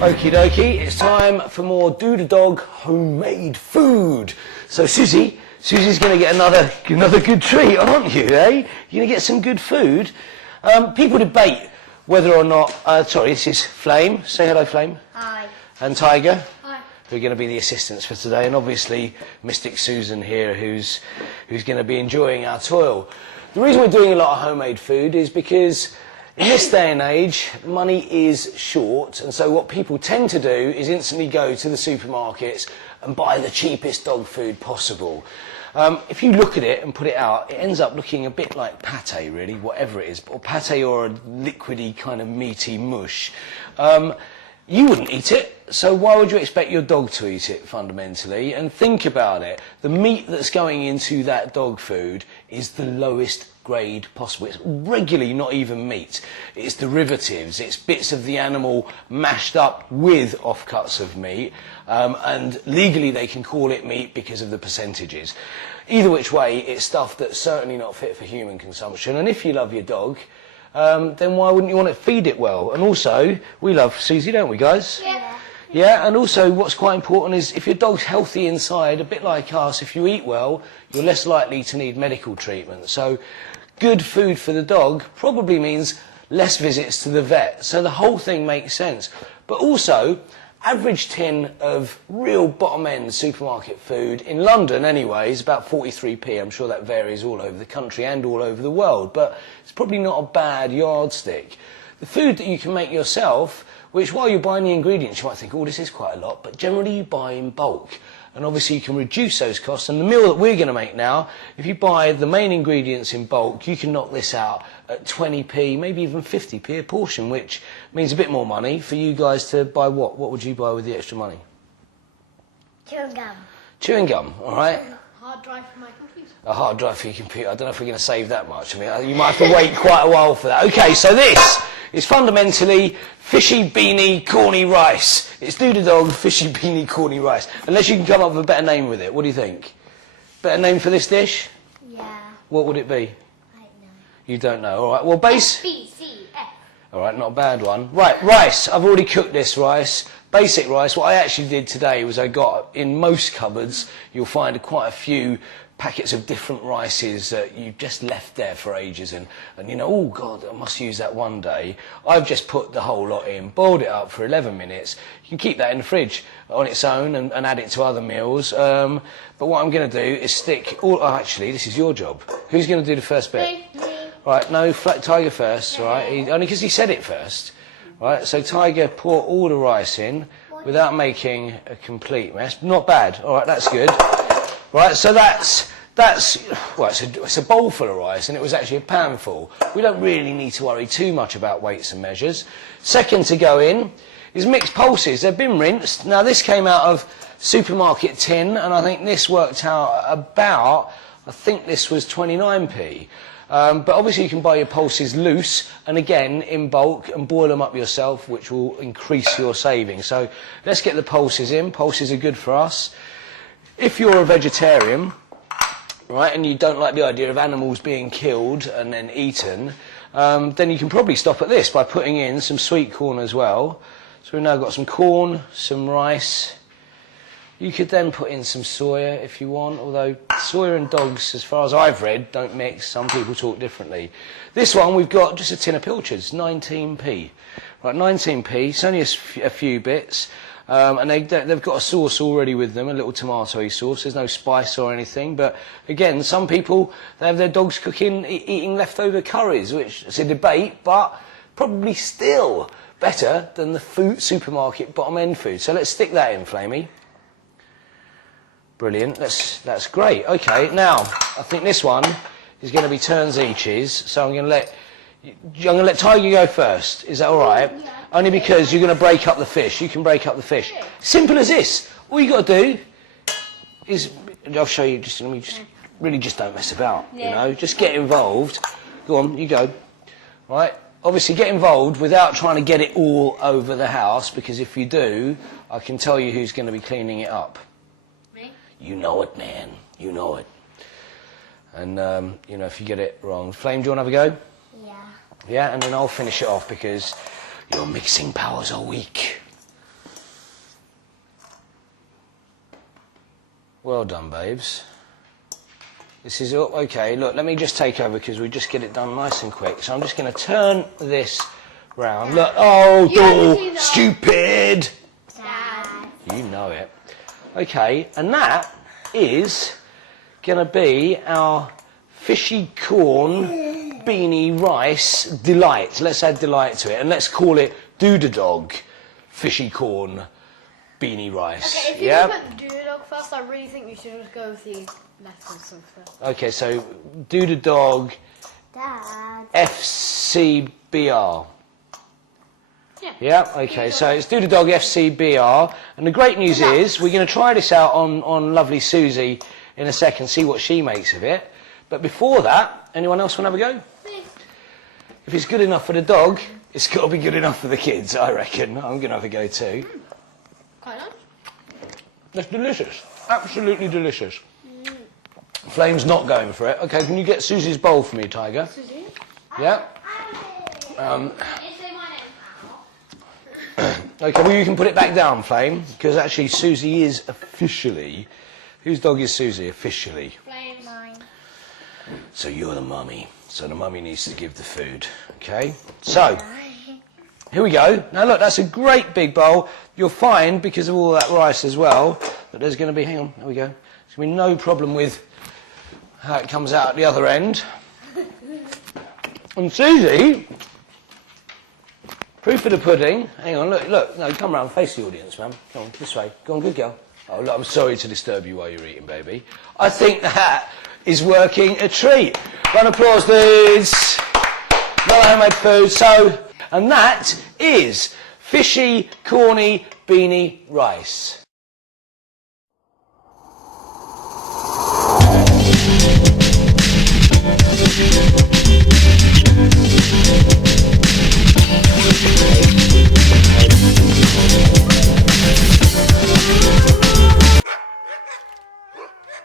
Okie dokie, it's time for more dodadog homemade food. So Susie, Susie's going to get another good treat, aren't you, eh? You're going to get some good food. People debate whether or not, sorry, this is Flame. Say hello, Flame. Hi. And Tiger. Hi. Who are going to be the assistants for today, and obviously Mystic Susan here, who's going to be enjoying our toil. The reason we're doing a lot of homemade food is because in this day and age, money is short, and so what people tend to do is instantly go to the supermarkets and buy the cheapest dog food possible. If you look at it and put it out, it ends up looking a bit like pate, really, whatever it is, or pate or a liquidy kind of meaty mush. You wouldn't eat it, so why would you expect your dog to eat it, fundamentally? And think about it. The meat that's going into that dog food is the lowest grade possible. It's regularly not even meat. It's derivatives. It's bits of the animal mashed up with offcuts of meat, and legally they can call it meat because of the percentages. Either which way, it's stuff that's certainly not fit for human consumption, and if you love your dog, then why wouldn't you want to feed it well? And also, we love Susie, don't we, guys? Yeah. Yeah, and also what's quite important is if your dog's healthy inside, a bit like us, if you eat well, you're less likely to need medical treatment. So good food for the dog probably means less visits to the vet. So the whole thing makes sense. But also, average tin of real bottom-end supermarket food, in London anyway, is about 43p. I'm sure that varies all over the country and all over the world, but it's probably not a bad yardstick. The food that you can make yourself, which while you're buying the ingredients, you might think, oh, this is quite a lot, but generally you buy in bulk. And obviously you can reduce those costs. And the meal that we're going to make now, if you buy the main ingredients in bulk, you can knock this out at 20p, maybe even 50p a portion, which means a bit more money for you guys to buy what? What would you buy with the extra money? Chewing gum. Chewing gum, all right? Hard drive for my computer. A hard drive for your computer. I don't know if we're going to save that much. I mean, you might have to wait quite a while for that. Okay, so this is fundamentally fishy, beany, corny rice. It's dodadog, fishy, beany, corny rice. Unless you can come up with a better name with it. What do you think? Better name for this dish? Yeah. What would it be? I don't know. You don't know. All right, well, base... FBCF. All right, not a bad one. Right, rice. I've already cooked this rice. Basic rice. What I actually did today was I got, in most cupboards, you'll find quite a few packets of different rices that you just left there for ages and you know, oh God, I must use that one day. I've just put the whole lot in, boiled it up for 11 minutes. You can keep that in the fridge on its own and add it to other meals. But what I'm going to do is stick all... Oh, actually, this is your job. Who's going to do the first bit? Me. Right, no, Tiger first, right? Only because he said it first. Right, so Tiger, pour all the rice in without making a complete mess. Not bad. All right, that's good. Right, so that's well, it's a bowl full of rice, and it was actually a pan full. We don't really need to worry too much about weights and measures. Second to go in is mixed pulses. They've been rinsed. Now, this came out of supermarket tin, and I think this worked out about, I think this was 29p. But obviously you can buy your pulses loose, and again, in bulk, and boil them up yourself, which will increase your savings. So let's get the pulses in. Pulses are good for us. If you're a vegetarian, right, and you don't like the idea of animals being killed and then eaten, then you can probably stop at this by putting in some sweet corn as well. So we've now got some corn, some rice. You could then put in some soya if you want, although soya and dogs, as far as I've read, don't mix. Some people talk differently. This one, we've got just a tin of pilchards, 19p. Right, 19p, it's only a few bits. And they've got a sauce already with them, a little tomatoey sauce. There's no spice or anything. But again, some people, they have their dogs eating leftover curries, which is a debate, but probably still better than the supermarket bottom-end food. So let's stick that in, Flamey. Brilliant. That's great. Okay, now I think this one is going to be turns eaches. So I'm going to let Tiger go first. Is that all right? Yeah. Only because you're going to break up the fish. You can break up the fish. Simple as this. All you got to do is, I'll show you. Just really just don't mess about. Yeah. You know, just get involved. Go on, you go. Right. Obviously, get involved without trying to get it all over the house, because if you do, I can tell you who's going to be cleaning it up. You know it, man. You know it. And, you know, if you get it wrong... Flame, do you want to have a go? Yeah. Yeah, and then I'll finish it off because your mixing powers are weak. Well done, babes. This is all okay. Look, let me just take over because we just get it done nice and quick. So I'm just going to turn this round. Look, oh, stupid! Dad. You know it. Okay, and that is going to be our fishy corn beanie rice delight. Let's add delight to it, and let's call it dodadog fishy corn beanie rice. Okay, if you yeah. put dodadog first, I really think you should just go with the letters first. Okay, so dodadog Dad. FCBR. Yeah. Yeah, okay, so it's dodadog FCBR, and the great news is we're going to try this out on lovely Susie in a second, see what she makes of it. But before that, anyone else want to have a go? If it's good enough for the dog, it's got to be good enough for the kids, I reckon. I'm going to have a go too. Quite nice. That's delicious. Absolutely delicious. Flame's not going for it. Okay, can you get Susie's bowl for me, Tiger? Susie? Yeah? Okay, well you can put it back down, Flame, because actually Susie is officially... Whose dog is Susie officially? Flame. Mine. So you're the mummy. So the mummy needs to give the food. Okay? So, here we go. Now look, that's a great big bowl. You'll find, because of all that rice as well, that there's going to be... Hang on, there we go. There's going to be no problem with how it comes out at the other end. And Susie... Proof of the pudding. Hang on, look. No, come round, face the audience, man. Come on, this way. Go on, good girl. Oh, look, I'm sorry to disturb you while you're eating, baby. I think that is working a treat. Round of applause, please. Not homemade food. So, and that is fishy, corny, beanie rice.